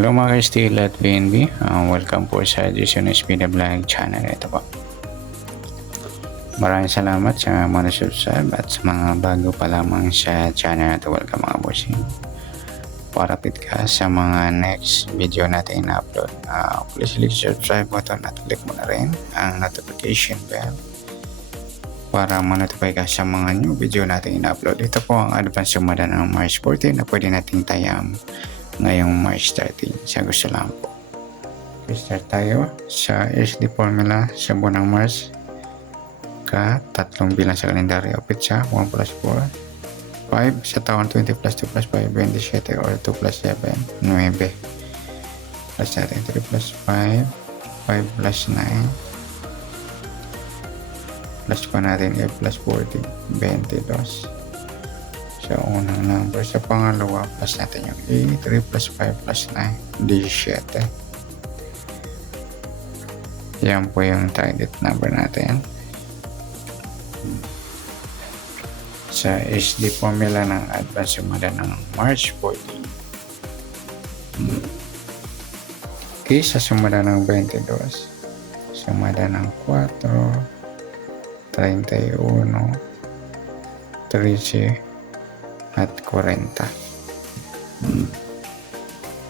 Hello mga ka-Steel at BNB. Welcome po sa Jason Espida Vlog channel. Ito po. Maraming salamat sa mga subscribe at sa mga bago pa lamang sa channel. Ito, welcome mga bossing. Para fit ka sa mga next video natin na-upload. Please click subscribe button at click mo na rin ang notification bell para ma-notify ka sa mga new video natin na-upload. Ito po ang advance sumada ng March 14 na pwede nating tayang ngayong March 13 sa gusto lang po. Start tayo sa SD formula sa buwan ng March. Tatlong bilang sa kalendaryo o pitsa, 1 plus 4 5 sa taon, 20 plus 2 plus 5 27 or 2 plus 7 9 plus natin 3 plus 5 5 plus 9 plus ko natin 8 plus 40 22. Sa unang number, sa pangalawa plus natin yung 3 plus 5 plus 9 17. Yan po yung target number natin sa SD formula ng advance sumada ng March 14. Okay, sa sumada ng 22, sumada ng 4 31 13 at 40.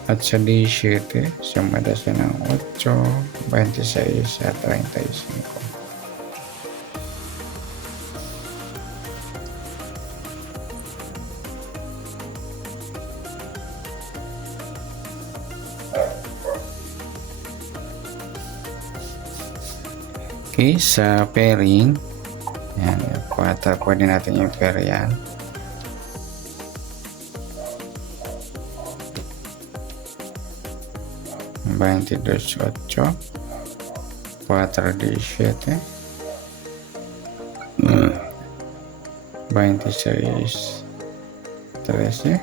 At sa 17, sumada siya ng 8, 26 at 35. Okay, sa pairing, yan, pwede natin yung pair yan. Dos 8 4 17 26 13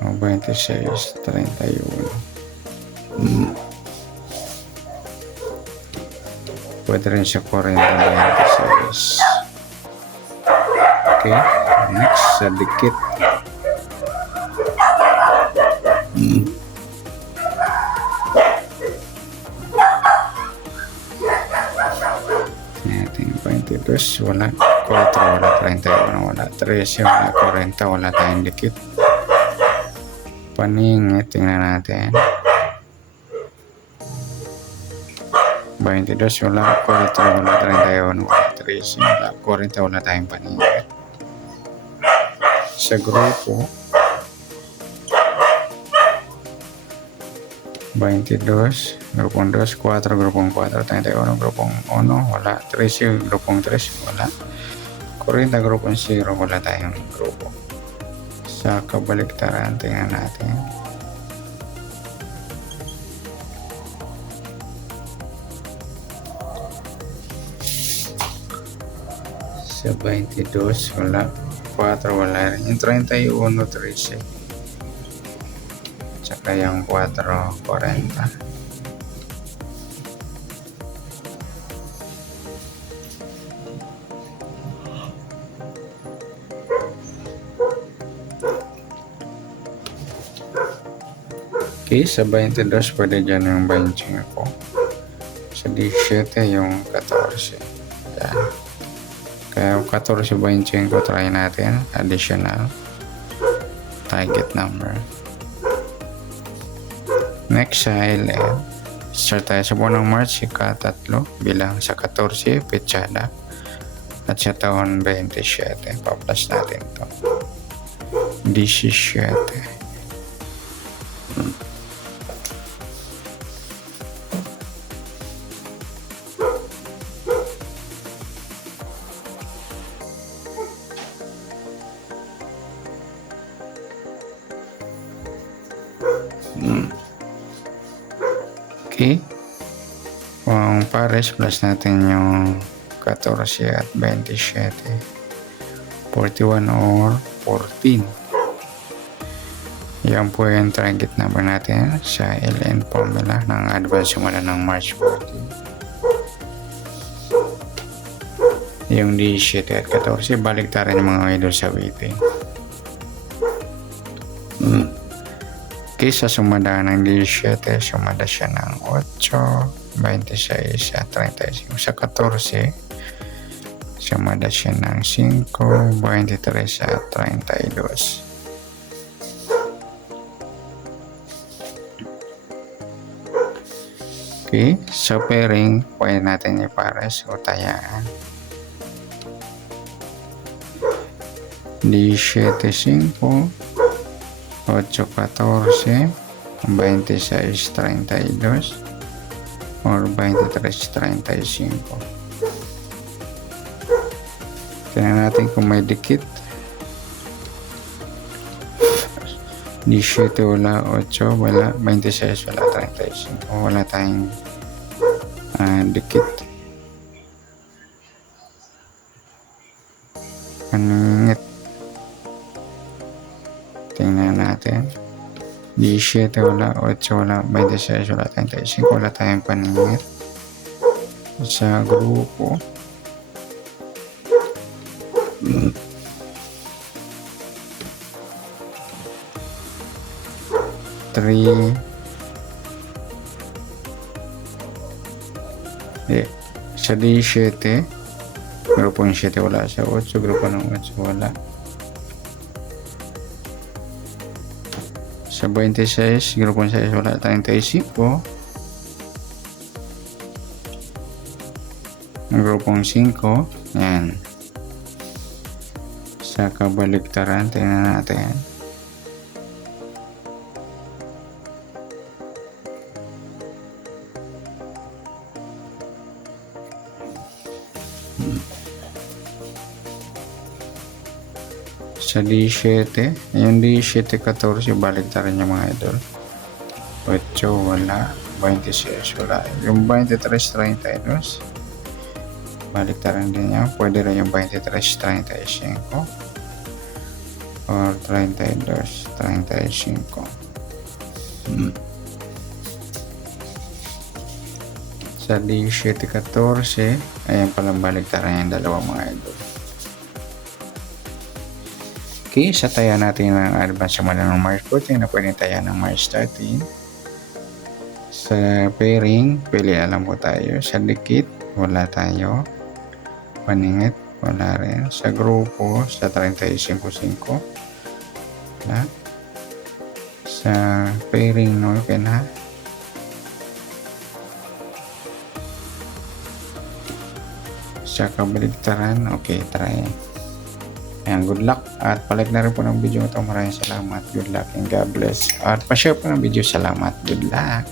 o 26 31. Pwede rin siya 40 26. Okay, next sa dikit. Wala 4, wala 31, wala 13, wala 40, wala tayong dikit. Paningit, tingnan natin. 22, wala 4, wala 31, wala 13, wala 40, wala tayong paningit. Sa grupo, 22, grupong 2, 4, grupong 4, 31, grupong 1, wala 13, grupong 3, wala 40, grupong 0, wala tayong grupo. Sa kabaliktaran, tingnan natin. Sa 22, wala 4, wala rin yung 31, 13. Tsaka yung 4, 40. Okay, sa 22, pwede dyan yung 25 po. Sa 17, yung 14. Yan. Kaya 14, 25, try natin. Additional. Target number. Next sa LL. Start tayo sa buwan ng March, ika-3 bilang sa 14, petsada. At sa taon 27, pa-plus natin ito. 17. Okay. Kung pares, plus natin yung 14 at 27. 41 or 14. Yan po yung target number natin sa LN formula ng advance sumada ng March 14. Yung 17 at 14, baliktaran yung mga idol sa waiting. Kaysa sumada ng 17, sumada siya ng 8, 26 at 35. Sa 14, sumada siya ng 5, 23 at 32. Okay, so pairing, pwede natin ipares o tayaan. 17, 5, 8, 14, 26, 32, or 23, 35. Tingnan natin kung may dikit. 17 wala, 8 wala, 26 wala, 35 wala tayong dikit. Paningit. Tingnan natin. 17 wala, 8 wala, 26 wala, 35 wala tayong paningit. Sa grupo. 3 sa 17 grupo ng 7 wala, sa 8 grupo ng 8 wala, sa 26 grupo ng 6 wala, 35 ang grupong 5 yan. Sa kabaliktaran, tingnan natin. Sa 17, yung 17, 14, baliktaran yung mga idol. 8 wala, 26 wala, yung 23, 32 baliktaran din yan. Pwede rin yung 23, 35 or 32, 35. Sa 17, 14, ayan palang baliktaran yung dalawang mga idol. Okay, sa taya natin ng advance mula ng March 14 na pwedeng taya ng March 13. Sa pairing, pili alam po tayo. Sa dikit, wala tayo. Paningit, wala rin. Sa grupo, sa 35-5. Wala. Sa pairing, no, okay na. Sa kabaligtaran, okay, try. Ayan, good luck. At palike na rin po ng video ito. Maraming salamat. Good luck and God bless. At pa-share po ng video. Salamat. Good luck.